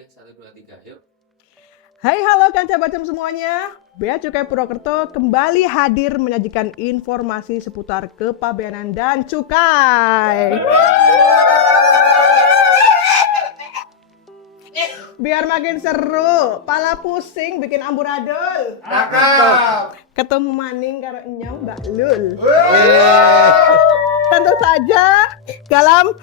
Oke, 1, 2, 3, yuk. Hai halo kanca bacem semuanya, Bea Cukai Purwokerto kembali hadir menyajikan informasi seputar kepabeanan dan cukai. Biar makin seru, pala pusing bikin amburadul. Ketemu maning karo enyong Mbak Lul. Tentu saja dalam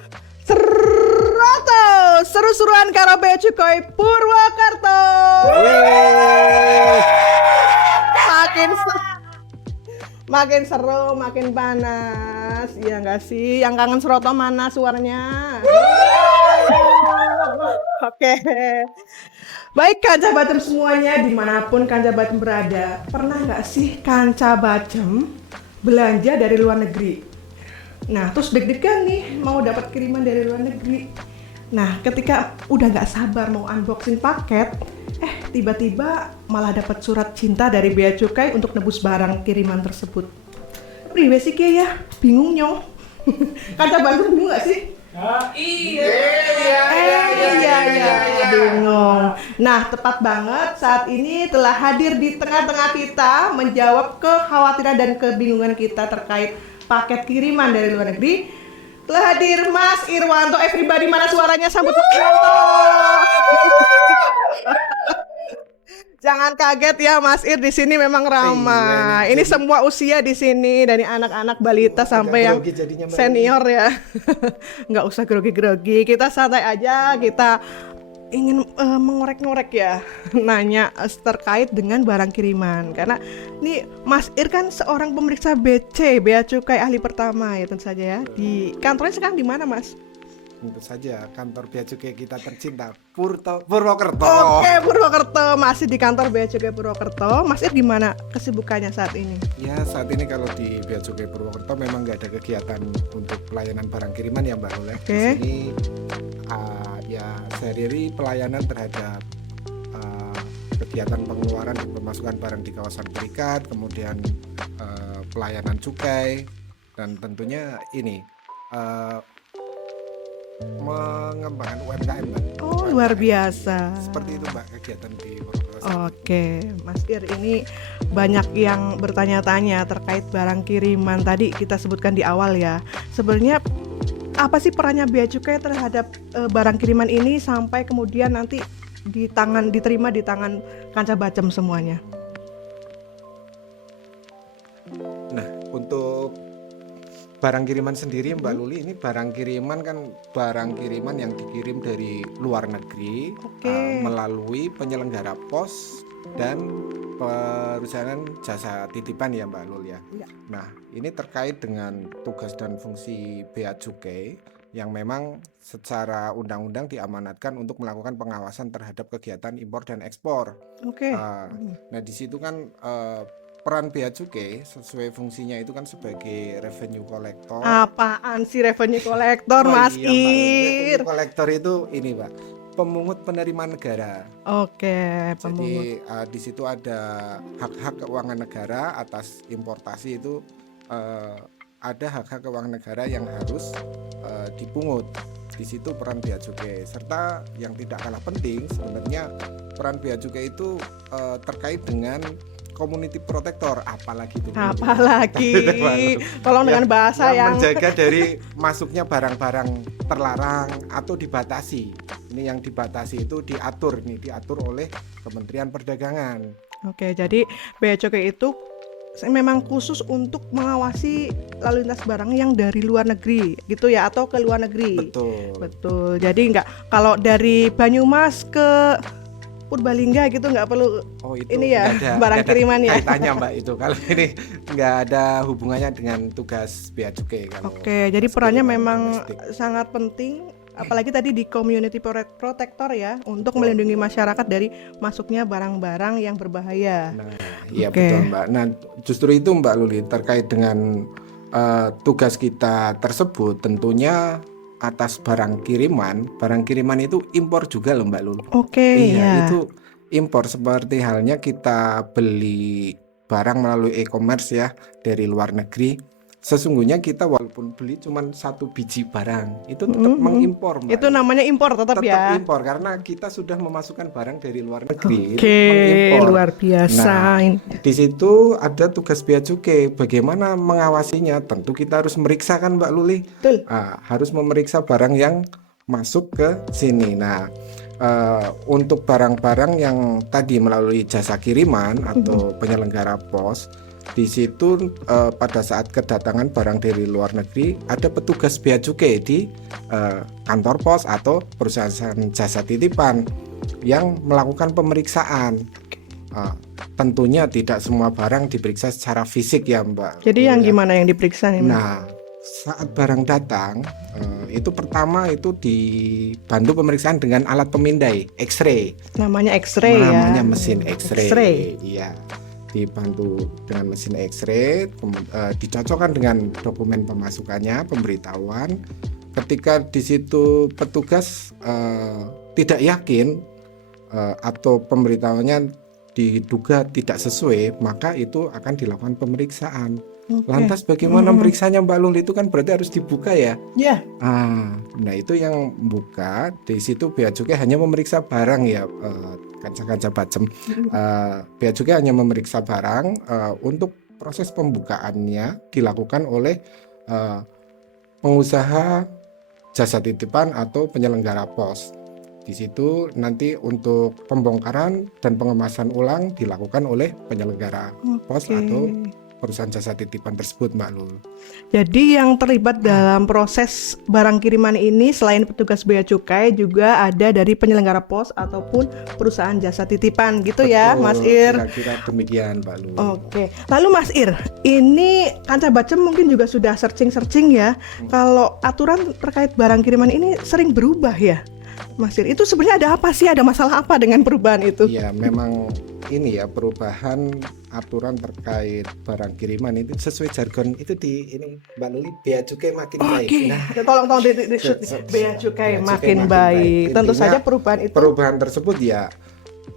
seru-seruan karo Bea Cukai Purwokerto. Makin seru, makin panas. Iya nggak sih? Yang kangen Seroto mana suaranya? Oke. Baik kanca bacem semuanya, dimanapun kanca bacem berada, pernah nggak sih kanca bacem belanja dari luar negeri? Nah, terus deg-degan nih mau dapat kiriman dari luar negeri. Nah, ketika udah nggak sabar mau unboxing paket, tiba-tiba malah dapat surat cinta dari Bea Cukai untuk nebus barang kiriman tersebut. Priwe sih ya? Bingung nyong. Kanca bacem bingung nggak sih? Iya, bingung. Nah, tepat banget saat ini telah hadir di tengah-tengah kita menjawab kekhawatiran dan kebingungan kita terkait paket kiriman dari luar negeri. Telah hadir Mas Irwanto. Everybody mana suaranya, sambut Mas Irwanto. Jangan kaget ya Mas Ir, di sini memang ramai. Ini semua usia di sini dari anak-anak balita sampai yang senior ya. Nggak usah grogi-grogi, kita santai aja, kita ingin mengorek-ngorek ya, nanya terkait dengan barang kiriman. Karena ini Mas Ir kan seorang pemeriksa BC, Bea Cukai ahli pertama ya tentu saja ya. Di kantornya sekarang di mana Mas? Tentu saja kantor Bea Cukai kita tercinta Purwokerto. Oke, Purwokerto, masih di kantor Bea Cukai Purwokerto. Mas Ir gimana kesibukannya saat ini? Ya saat ini kalau di Bea Cukai Purwokerto memang nggak ada kegiatan untuk pelayanan barang kiriman ya Mbak Lule. Oke. Di sini ya sehari-hari pelayanan terhadap kegiatan pengeluaran dan pemasukan barang di kawasan Perikat, kemudian pelayanan cukai, dan tentunya ini mengembangkan UMKM Mbak. Oh, luar biasa. Seperti itu Mbak kegiatan di Purwokerto. Oke, Mas Ir, ini banyak yang bertanya-tanya terkait barang kiriman tadi kita sebutkan di awal ya. Sebenarnya apa sih perannya Bea Cukai terhadap barang kiriman ini sampai kemudian nanti diterima di tangan kanca bacem semuanya? Nah, untuk barang kiriman sendiri Mbak Luli, ini barang kiriman kan barang kiriman yang dikirim dari luar negeri. Oke. Melalui penyelenggara pos dan perusahaan jasa titipan ya Mbak Lul ya. Ya. Nah, ini terkait dengan tugas dan fungsi Bea Cukai yang memang secara undang-undang diamanatkan untuk melakukan pengawasan terhadap kegiatan impor dan ekspor. Oke. Nah, di situ kan peran Bea Cukai sesuai fungsinya itu kan sebagai revenue collector. Apaan sih revenue collector, Mas Iya, Mbak. Ir? Revenue collector itu ini, Pak, pemungut penerimaan negara. Oke, pemungut. Jadi di situ ada hak-hak keuangan negara atas importasi itu, ada hak-hak keuangan negara yang harus dipungut. Di situ peran Bea Cukai, serta yang tidak kalah penting sebenarnya peran Bea Cukai itu terkait dengan community protector, apalagi itu. Tolong dengan bahasa yang menjaga dari masuknya barang-barang terlarang atau dibatasi. Ini yang dibatasi itu diatur oleh Kementerian Perdagangan. Oke, jadi Bea Cukai itu memang khusus untuk mengawasi lalu lintas barang yang dari luar negeri gitu ya, atau ke luar negeri. Betul. Jadi kalau dari Banyumas ke Purbalingga gitu nggak perlu ini ya barang kiriman ya. Kaitannya Mbak itu kalau ini nggak ada hubungannya dengan tugas Bea Cukai. Oke, jadi perannya memang sangat penting, apalagi tadi di community protector ya, untuk melindungi masyarakat dari masuknya barang-barang yang berbahaya. Nah, iya betul Mbak. Nah, justru itu Mbak Luli terkait dengan tugas kita tersebut tentunya atas barang kiriman itu impor juga loh Mbak Lul. Oke, iya. Itu impor seperti halnya kita beli barang melalui e-commerce ya dari luar negeri. sesungguhnya kita walaupun beli cuman 1 biji barang itu tetap mengimpor, Mbak. Itu namanya impor tetap Tetap ya. impor karena kita sudah memasukkan barang dari luar negeri, itu Oke, mengimpor. luar biasa. Nah, di situ ada tugas bea cukai. Bagaimana mengawasinya? Tentu kita harus meriksa kan, Mbak Luli. Betul. Harus memeriksa barang yang masuk ke sini. Nah, untuk barang-barang yang tadi melalui jasa kiriman atau penyelenggara pos, di situ pada saat kedatangan barang dari luar negeri ada petugas bea cukai di kantor pos atau perusahaan jasa titipan yang melakukan pemeriksaan. Tentunya tidak semua barang diperiksa secara fisik ya, Mbak. Jadi yang gimana yang diperiksa nih, Mas? Nah, saat barang datang itu pertama itu dibantu pemeriksaan dengan alat pemindai X-ray. Namanya X-ray ya. Namanya mesin X-ray. X-ray. Iya. Dibantu dengan mesin X-ray, dicocokkan dengan dokumen pemasukannya, pemberitahuan. Ketika di situ petugas tidak yakin atau pemberitahuannya diduga tidak sesuai, maka itu akan dilakukan pemeriksaan. Lantas bagaimana periksanya, Mbak Luli? Itu kan berarti harus dibuka ya? Ya. Nah itu yang buka. Di situ bea cukai hanya memeriksa barang ya, kaca-kaca bacem. Bea cukai hanya memeriksa barang. Untuk proses pembukaannya dilakukan oleh pengusaha jasa titipan atau penyelenggara pos. Di situ nanti untuk pembongkaran dan pengemasan ulang dilakukan oleh penyelenggara pos atau perusahaan jasa titipan tersebut, Mbak Lul. Jadi yang terlibat dalam proses barang kiriman ini selain petugas bea cukai juga ada dari penyelenggara pos ataupun perusahaan jasa titipan gitu. Betul, ya, Mas Ir. Kira-kira demikian, Mbak Lul. Oke. Lalu Mas Ir, ini Kanca Bacem mungkin juga sudah searching ya. Kalau aturan terkait barang kiriman ini sering berubah ya, Mas Ir. Itu sebenarnya ada apa sih? Ada masalah apa dengan perubahan itu? Ya, memang ini ya, perubahan aturan terkait barang kiriman itu sesuai jargon itu di ini, Mbak Luli, bea cukai makin baik. Nah, tolong bea cukai makin baik. Tentu Intinya, saja perubahan tersebut ya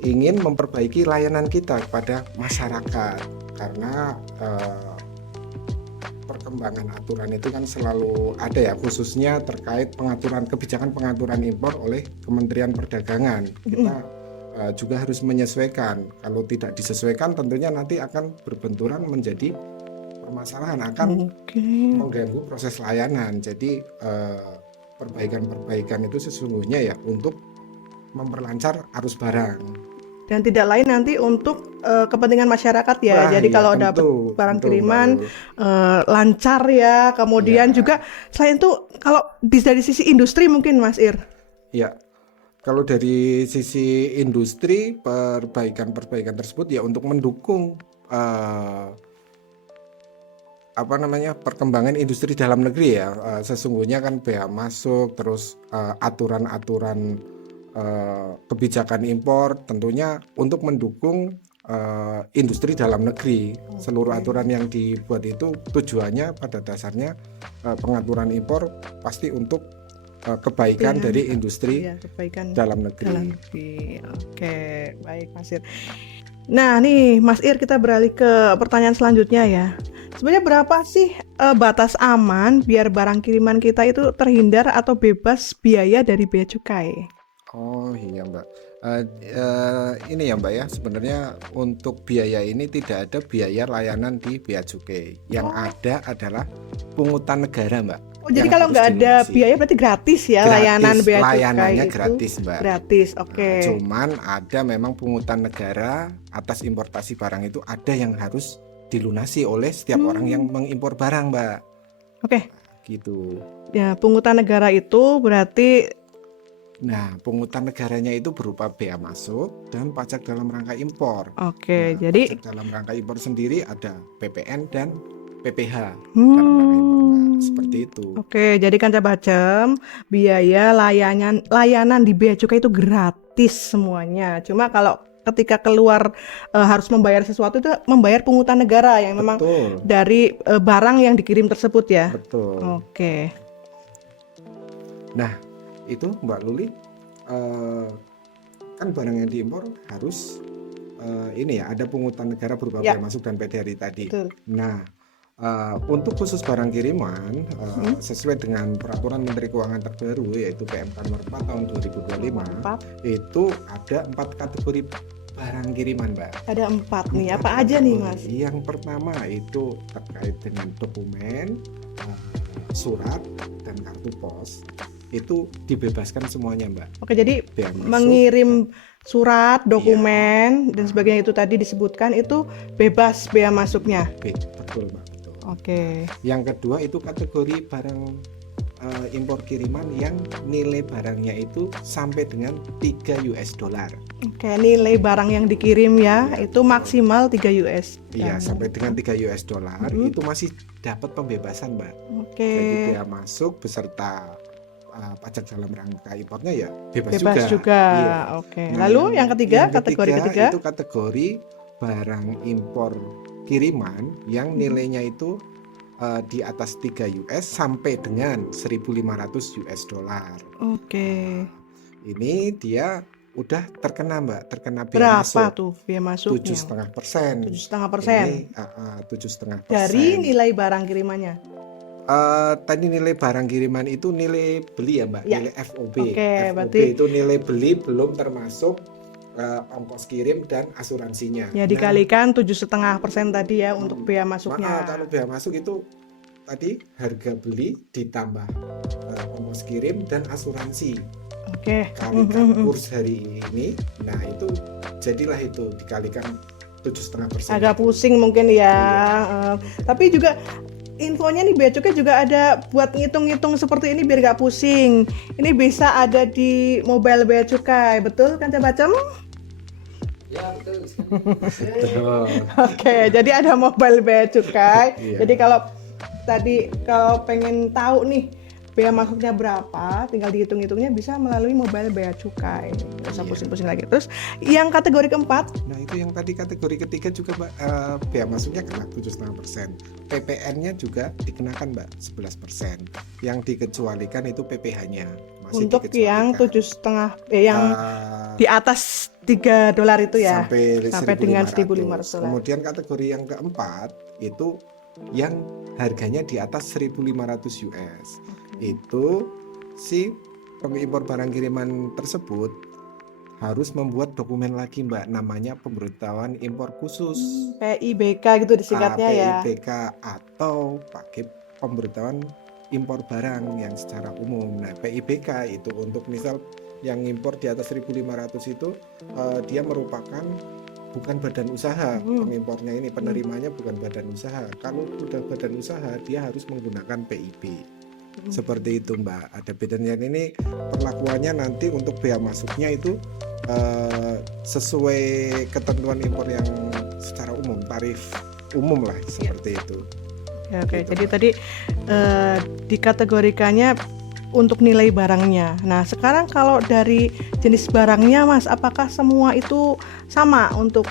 ingin memperbaiki layanan kita kepada masyarakat karena perkembangan aturan itu kan selalu ada ya, khususnya terkait kebijakan pengaturan impor oleh Kementerian Perdagangan. Kita juga harus menyesuaikan. Kalau tidak disesuaikan tentunya nanti akan berbenturan menjadi permasalahan, akan mengganggu proses layanan. Jadi perbaikan-perbaikan itu sesungguhnya ya untuk memperlancar arus barang. Dan tidak lain nanti untuk kepentingan masyarakat ya. Jadi kalau ada barang kiriman lancar ya. Kemudian juga selain itu kalau dari sisi industri mungkin, Mas Ir. Ya. Kalau dari sisi industri, perbaikan-perbaikan tersebut ya untuk mendukung perkembangan industri dalam negeri ya. Sesungguhnya kan bea masuk, terus aturan-aturan kebijakan impor tentunya untuk mendukung industri dalam negeri. Seluruh aturan yang dibuat itu tujuannya pada dasarnya pengaturan impor pasti untuk kebaikan dari industri dalam negeri. Oke, baik Mas Ir. Nah nih Mas Ir, kita beralih ke pertanyaan selanjutnya ya. Sebenarnya berapa sih batas aman biar barang kiriman kita itu terhindar atau bebas biaya dari bea cukai? Oh iya, Mbak. Ini ya, Mbak ya, sebenarnya untuk biaya ini tidak ada biaya layanan di bea cukai. Yang ada adalah pungutan negara, Mbak. Oh, jadi kalau nggak ada biaya berarti gratis ya, layanan bea cukai layanannya itu gratis, Mbak. Gratis, oke. Cuman ada memang pungutan negara atas importasi barang itu ada yang harus dilunasi oleh setiap orang yang mengimpor barang, Mbak. Oke. Gitu. Ya, pungutan negara itu berarti. Nah, pungutan negaranya itu berupa bea masuk dan pajak dalam rangka impor. Oke, Nah, jadi pajak dalam rangka impor sendiri ada PPN dan PPH dalam rangka impor, Mbak. Seperti itu. Oke, jadi Kanca Bacem, biaya layanan di bea cukai itu gratis semuanya. Cuma kalau ketika keluar harus membayar sesuatu itu membayar pungutan negara yang memang dari barang yang dikirim tersebut ya. Betul. Oke. Nah, itu Mbak Luli, kan barang yang diimpor harus ini ya, ada pungutan negara berupa bea masuk dan PDRI tadi. Betul. Nah, Untuk khusus barang kiriman, sesuai dengan peraturan Menteri Keuangan terbaru yaitu PMK nomor 4 tahun 2025, itu ada 4 kategori barang kiriman, Mbak. Ada 4 nih, apa aja nih Mas? Yang pertama itu terkait dengan dokumen, surat, dan kartu pos. Itu dibebaskan semuanya, Mbak. Oke, jadi Bea masuk, mengirim surat, dokumen, dan sebagainya itu tadi disebutkan itu bebas bea masuknya. betul, Mbak. Oke. Yang kedua itu kategori barang impor kiriman yang nilai barangnya itu sampai dengan 3 US dollar. Oke, nilai barang yang dikirim ya, itu maksimal 3 US. Iya, sampai dengan 3 US dollar itu masih dapat pembebasan, Mbak. Oke. Jadi bea masuk beserta pajak dalam rangka impornya ya bebas juga. Iya. Oke. Nah, lalu yang ketiga, kategori ketiga itu kategori barang impor kiriman yang nilainya itu di atas 3 US sampai dengan 1.500 US dollar. Oke. Ini dia udah terkena, Mbak, terkena bea Berapa masuk. tuh bea masuknya? 7,5%. 7,5%. Ini 7,5%. Dari nilai barang kirimannya. Tadi nilai barang kiriman itu nilai beli ya, Mbak, Ya. nilai FOB. Oke, FOB berarti itu nilai beli belum termasuk ongkos kirim dan asuransinya. ya dikalikan 7,5% tadi ya untuk bea masuknya. Kalau bea masuk itu tadi harga beli ditambah ongkos kirim dan asuransi. Oke. Kalikan kurs hari ini, nah itu jadilah itu dikalikan 7,5%. Agak pusing mungkin ya. Tapi juga infonya nih bea cukai juga ada buat ngitung-ngitung seperti ini biar gak pusing. Ini bisa ada di mobile bea cukai, betul kan Bacem? Ya betul. Oke, jadi ada mobile bea cukai. Iya. Jadi kalau pengen tahu nih bea masuknya berapa, tinggal dihitung-hitungnya bisa melalui mobile bea cukai. Nggak usah pusing-pusing lagi. Terus yang kategori keempat, Nah itu yang tadi kategori ketiga juga, Mbak, bea masuknya kena 7,5%. PPN-nya juga dikenakan, Mbak, 11%. Yang dikecualikan itu PPh-nya. Masih untuk dikecualikan. yang 7,5 yang di atas 3 dolar itu ya. Sampai dengan 1.500 dolar. Kemudian kategori yang keempat itu yang harganya di atas 1.500 US. Itu si pengimpor barang kiriman tersebut harus membuat dokumen lagi, Mbak, namanya pemberitahuan impor khusus. PIBK gitu disingkatnya ya. PIBK atau pakai pemberitahuan impor barang yang secara umum. Nah, PIBK itu untuk misal yang impor di atas 1.500 itu dia merupakan bukan badan usaha. Pengimpornya ini penerimanya bukan badan usaha. Kalau sudah badan usaha dia harus menggunakan PIB. Seperti itu, Mbak. Ada bedanya. Ini perlakuannya nanti untuk bea masuknya itu sesuai ketentuan impor yang secara umum, tarif umum lah seperti itu. Ya, oke, Gitu, jadi tadi dikategorikannya untuk nilai barangnya. Nah, sekarang kalau dari jenis barangnya, Mas, apakah semua itu sama untuk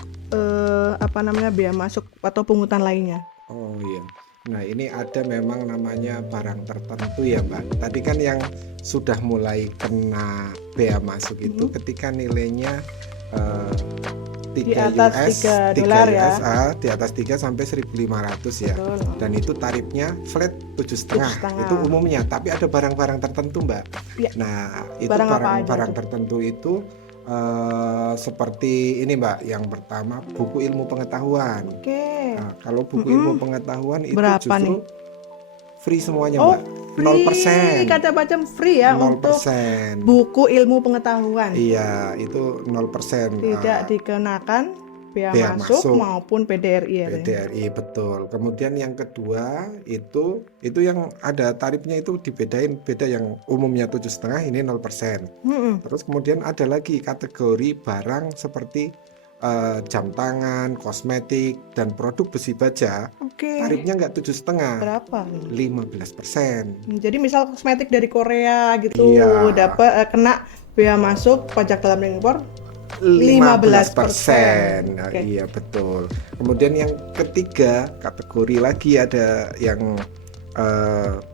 bea masuk atau pungutan lainnya? Oh iya. Nah, ini ada memang namanya barang tertentu ya, Mbak. Tadi kan yang sudah mulai kena bea masuk itu ketika nilainya 3 Di atas US, 3 dolar ya. di atas 3 sampai 1.500 ya. Betul. Dan itu tarifnya flat 7,5. 7,5. Itu umumnya, tapi ada barang-barang tertentu, Mbak. Ya. Nah, itu Barang apa aja barang tuh? tertentu itu seperti ini, Mbak. Yang pertama buku ilmu pengetahuan. Oke. Nah, kalau buku ilmu pengetahuan itu Berapa justru nih? free semuanya, Oh, Mbak. free. 0%. Kaca bacem free ya 0%. untuk buku ilmu pengetahuan. Iya, itu 0%. Tidak dikenakan bea bea masuk masuk. maupun PDRI ya. Bang? PDRI, betul. Kemudian yang kedua itu yang ada tarifnya itu beda yang umumnya 7,5, ini 0%. Terus kemudian ada lagi kategori barang seperti jam tangan, kosmetik, dan produk besi baja. Oke. Tarifnya nggak 7,5, Berapa? 15%. Jadi misal kosmetik dari Korea gitu Iya. dapat kena bea masuk pajak dalam impor 15%. Nah, Oke. iya betul. Kemudian yang ketiga kategori lagi ada yang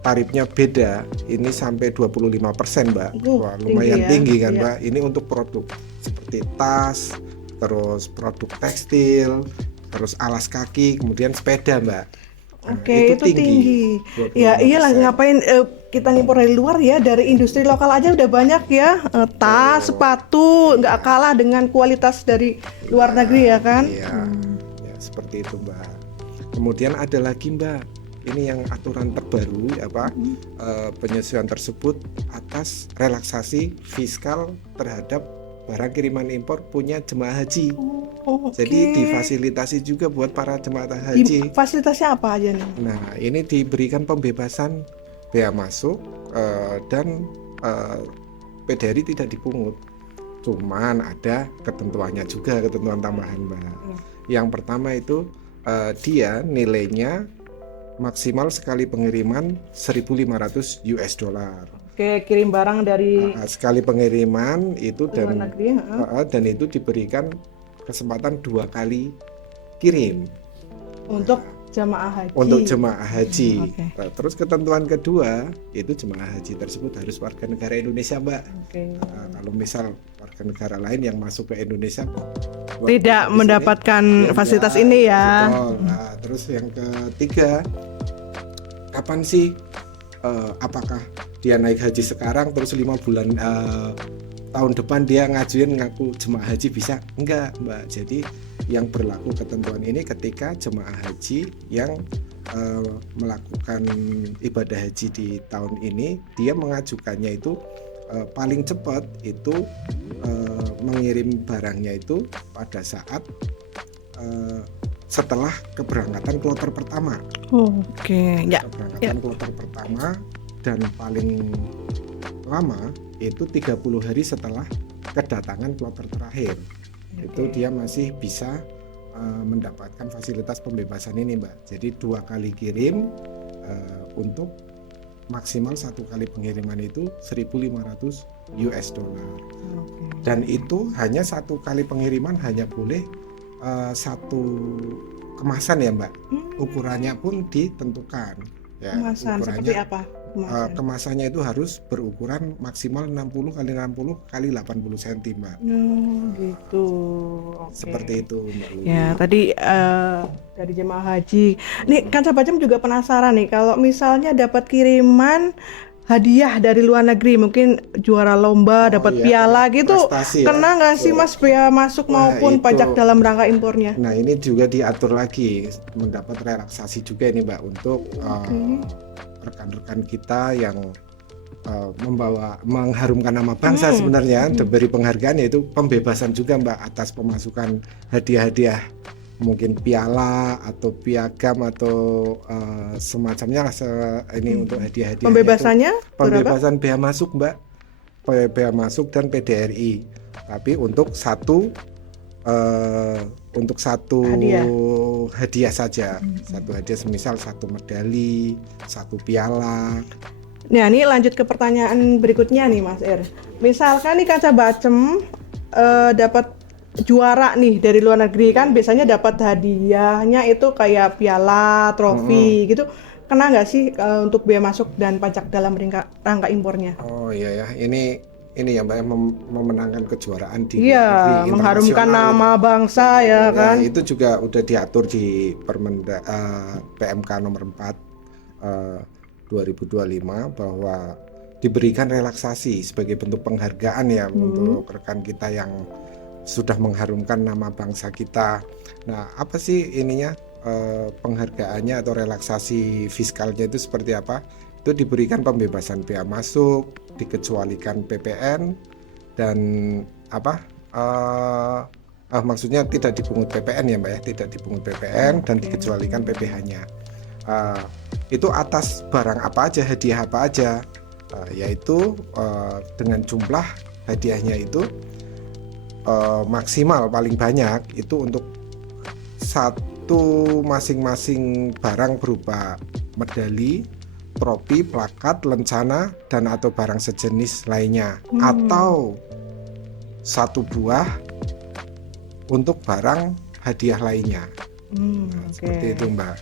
tarifnya beda. Ini sampai 25%, Mbak. Wah, lumayan tinggi tinggi kan, Iya. Mbak. Ini untuk produk seperti tas, terus produk tekstil, terus alas kaki, kemudian sepeda, Mbak. Oke, itu tinggi. Ya 25%. iyalah, ngapain kita ngimpor dari luar ya, dari industri lokal aja udah banyak ya. Tas, sepatu, nggak kalah dengan kualitas dari luar negeri ya kan? Iya, ya, seperti itu Mbak. Kemudian ada lagi Mbak, ini yang aturan terbaru penyesuaian tersebut atas relaksasi fiskal terhadap barang kiriman impor punya jemaah haji. Jadi difasilitasi juga buat para jemaah haji. Fasilitasnya apa aja nih? Nah, ini diberikan pembebasan bea masuk dan PDRI tidak dipungut. Cuman ada ketentuannya juga, ketentuan tambahan Mbak. Yang pertama itu dia nilainya maksimal sekali pengiriman 1.500 US dollar. Oke, kirim barang dari Sekali pengiriman itu luar negeri. dan itu diberikan kesempatan 2 kali kirim Untuk jamaah haji. untuk jemaah haji. Oke. Terus ketentuan kedua itu jemaah haji tersebut harus warga negara Indonesia Mbak. Oke. Kalau misal warga negara lain yang masuk ke Indonesia Tidak mendapatkan fasilitas ini ya. Betul. Nah, terus yang ketiga, kapan sih apakah dia naik haji sekarang terus 5 bulan tahun depan dia ngajuin ngaku jemaah haji bisa? Enggak Mbak. Jadi yang berlaku ketentuan ini ketika jemaah haji yang melakukan ibadah haji di tahun ini, dia mengajukannya itu paling cepat itu mengirim barangnya itu pada saat setelah keberangkatan kloter pertama. Oke, ya. Keberangkatan kloter pertama, dan paling lama itu 30 hari setelah kedatangan kloter terakhir. Itu dia masih bisa mendapatkan fasilitas pembebasan ini Mbak. Jadi 2 kali kirim untuk maksimal 1 kali pengiriman itu 1.500 US dollar. Dan itu hanya 1 kali pengiriman hanya boleh 1 kemasan ya Mbak. Ukurannya pun ditentukan. Ya, Kemasan seperti apa? Kemasannya itu harus berukuran maksimal 60 kali 60 kali 80 cm Mbak. Gitu. Oke. Seperti itu Mbak Luli. Ya, tadi dari jemaah haji. Nih, kan sahabat Jam juga penasaran nih, kalau misalnya dapat kiriman hadiah dari luar negeri, mungkin juara lomba, dapat piala gitu, prestasi, kena nggak sih Mas bea masuk maupun pajak dalam rangka impornya? Nah, ini juga diatur lagi, mendapat relaksasi juga ini Mbak untuk rekan-rekan kita yang mengharumkan nama bangsa sebenarnya, diberi penghargaan, yaitu pembebasan juga Mbak atas pemasukan hadiah-hadiah, mungkin piala atau piagam atau semacamnya ini untuk hadiah-hadiah. Pembebasannya pembebasan bea masuk Mbak, bea masuk dan PDRI, tapi untuk satu hadiah saja. Satu hadiah, semisal 1 medali, 1 piala. Nah, ini lanjut ke pertanyaan berikutnya nih Mas Ir. Misalkan nih Kaca Bacem dapat juara nih dari luar negeri, kan biasanya dapat hadiahnya itu kayak piala, trofi gitu. Kena nggak sih untuk bea masuk dan pajak dalam rangka impornya? Oh iya ya, ini ya Mbak, memenangkan kejuaraan di Iya, luar negeri, mengharumkan internasional. nama bangsa ya kan. Itu juga udah diatur di PMK nomor 4 2025 bahwa diberikan relaksasi sebagai bentuk penghargaan ya untuk rekan kita yang sudah mengharumkan nama bangsa kita. Nah, apa sih ininya penghargaannya atau relaksasi fiskalnya itu seperti apa? Itu diberikan pembebasan bea masuk, dikecualikan PPN, dan maksudnya tidak dipungut PPN ya Mbak ya, tidak dipungut PPN dan dikecualikan PPh-nya. Itu atas barang apa aja, hadiah apa aja, yaitu dengan jumlah hadiahnya itu maksimal paling banyak itu untuk satu masing-masing barang berupa medali, trofi, plakat, lencana, dan atau barang sejenis lainnya, atau 1 buah untuk barang hadiah lainnya. Seperti itu Mbak.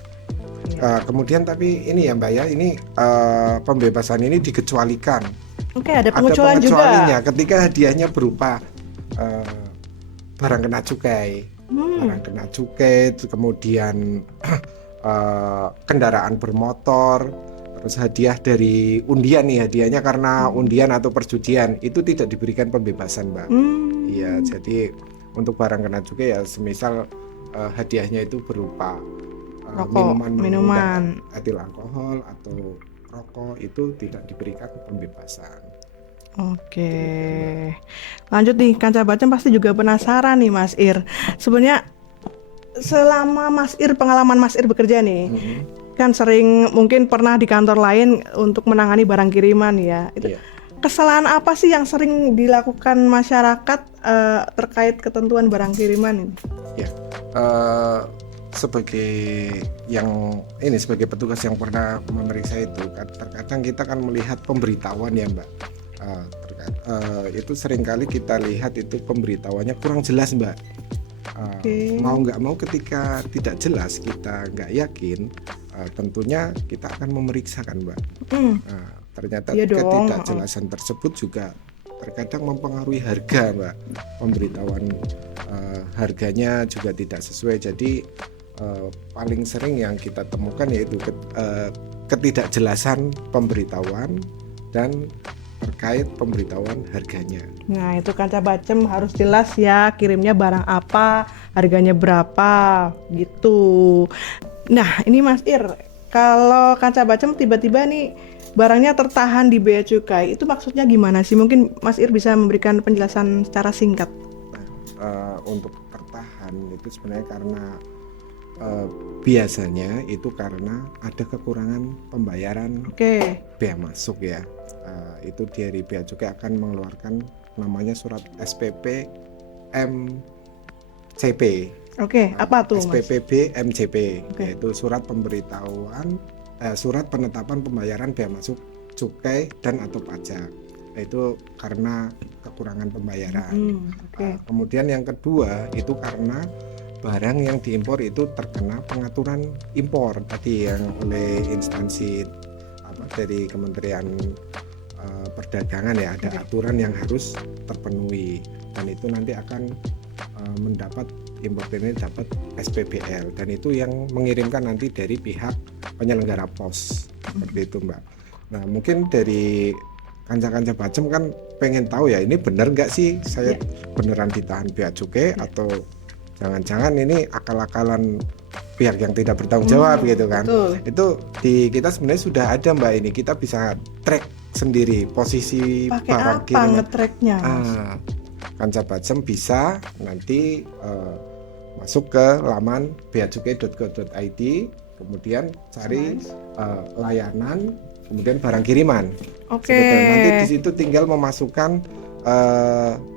Kemudian tapi ini ya Mbak ya, ini pembebasan ini dikecualikan. Ada pengecualian juga. Ketika hadiahnya berupa barang kena cukai, kemudian kendaraan bermotor, terus hadiah dari undian nih, hadiahnya karena undian atau perjudian itu tidak diberikan pembebasan, Mbak. Iya, jadi untuk barang kena cukai ya semisal hadiahnya itu berupa Rokok, minuman. etil alkohol atau rokok itu tidak diberikan pembebasan. Oke, lanjut nih, Kanca Bacem pasti juga penasaran nih Mas Ir. Sebenarnya selama Mas Ir, pengalaman Mas Ir bekerja nih, kan sering mungkin pernah di kantor lain untuk menangani barang kiriman ya. Itu Iya. kesalahan apa sih yang sering dilakukan masyarakat terkait ketentuan barang kiriman ini? Ya, sebagai petugas yang pernah memeriksa itu, terkadang kita kan melihat pemberitahuan ya Mbak. Itu seringkali kita lihat itu pemberitahuannya kurang jelas Mbak. Mau nggak mau ketika tidak jelas, kita nggak yakin, tentunya kita akan memeriksakan Mbak. Ternyata Iya dong. ketidakjelasan tersebut juga terkadang mempengaruhi harga Mbak. Pemberitahuan harganya juga tidak sesuai. Jadi paling sering yang kita temukan yaitu ketidakjelasan pemberitahuan dan terkait pemberitahuan harganya. Nah itu Kanca Bacem harus jelas ya, kirimnya barang apa, harganya berapa gitu. Nah ini Mas Ir, kalau Kanca Bacem tiba-tiba nih barangnya tertahan di bea cukai, itu maksudnya gimana sih? Mungkin Mas Ir bisa memberikan penjelasan secara singkat. Untuk tertahan itu sebenarnya karena biasanya itu karena ada kekurangan pembayaran bea masuk ya. Itu dari bea cukai akan mengeluarkan namanya surat SPP MCP. Apa tuh Mas? SPPB MCP, yaitu surat pemberitahuan surat penetapan pembayaran bea masuk cukai dan atau pajak. Itu karena kekurangan pembayaran. Kemudian yang kedua itu karena barang yang diimpor itu terkena pengaturan impor tadi yang oleh instansi dari Kementerian Perdagangan ya, ada aturan yang harus terpenuhi dan itu nanti akan mendapat importer ini dapat SPBL dan itu yang mengirimkan nanti dari pihak penyelenggara pos seperti itu Mbak. Nah mungkin dari Kanca-kanca Bacem kan pengen tahu ya, ini benar nggak sih saya beneran ditahan bea cukai atau jangan-jangan ini akal-akalan pihak yang tidak bertanggung jawab gitu kan. Betul. Itu di kita sebenarnya sudah ada Mbak, ini kita bisa track sendiri posisi Pakai barang apa kiriman. nge-tracknya Mas? Kanca Bacem bisa nanti masuk ke laman beacukai.go.id, kemudian cari layanan, kemudian barang kiriman. Nanti di situ tinggal memasukkan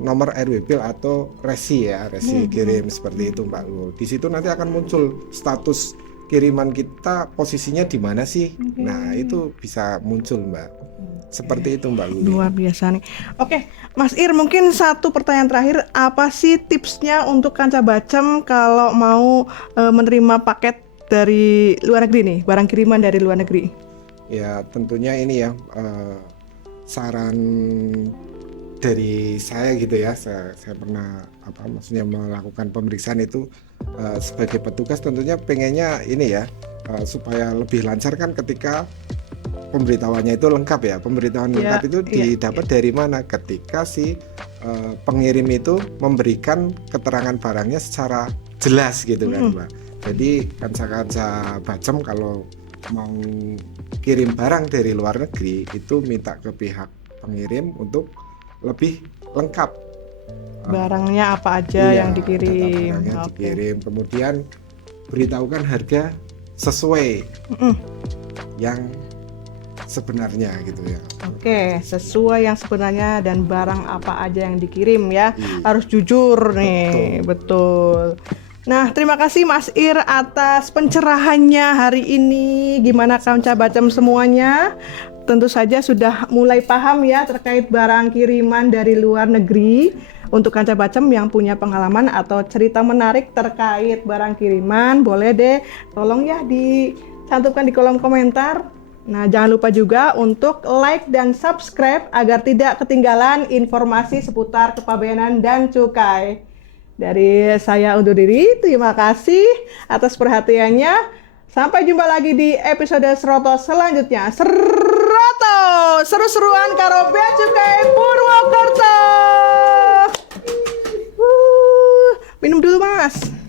nomor RW atau resi ya, resi kirim seperti itu Mbak Lu. Di situ nanti akan muncul status kiriman kita, posisinya di mana sih. Nah itu bisa muncul Mbak. Seperti itu Mbak Lu. Luar biasa nih. Oke, Mas Ir, mungkin satu pertanyaan terakhir, apa sih tipsnya untuk Kanca Bacem kalau mau menerima paket dari luar negeri nih, barang kiriman dari luar negeri? Ya tentunya ini ya saran dari saya gitu ya, saya pernah maksudnya melakukan pemeriksaan itu sebagai petugas tentunya pengennya ini ya supaya lebih lancar kan ketika pemberitahuannya itu lengkap ya. Pemberitahuan lengkap itu didapat dari mana? Ketika si pengirim itu memberikan keterangan barangnya secara jelas gitu kan Mbak. Jadi Kanca-kanca Bacem kalau mau kirim barang dari luar negeri itu minta ke pihak pengirim untuk lebih lengkap barangnya apa aja yang dikirim. Dikirim, kemudian beritahukan harga sesuai yang sebenarnya gitu ya. Sesuai yang sebenarnya dan barang apa aja yang dikirim ya. Harus jujur nih. Betul. Nah, terima kasih Mas Ir atas pencerahannya hari ini. Gimana Kanca Bacem semuanya? Tentu saja sudah mulai paham ya terkait barang kiriman dari luar negeri. Untuk Kanca Bacem yang punya pengalaman atau cerita menarik terkait barang kiriman, boleh deh tolong ya dicantumkan di kolom komentar. Nah, jangan lupa juga untuk like dan subscribe agar tidak ketinggalan informasi seputar kepabeanan dan cukai. Dari saya undur diri, terima kasih atas perhatiannya. Sampai jumpa lagi di episode Seroto selanjutnya. Seroto, seru-seruan karo Bea Cukai Purwokerto. Minum dulu, Mas.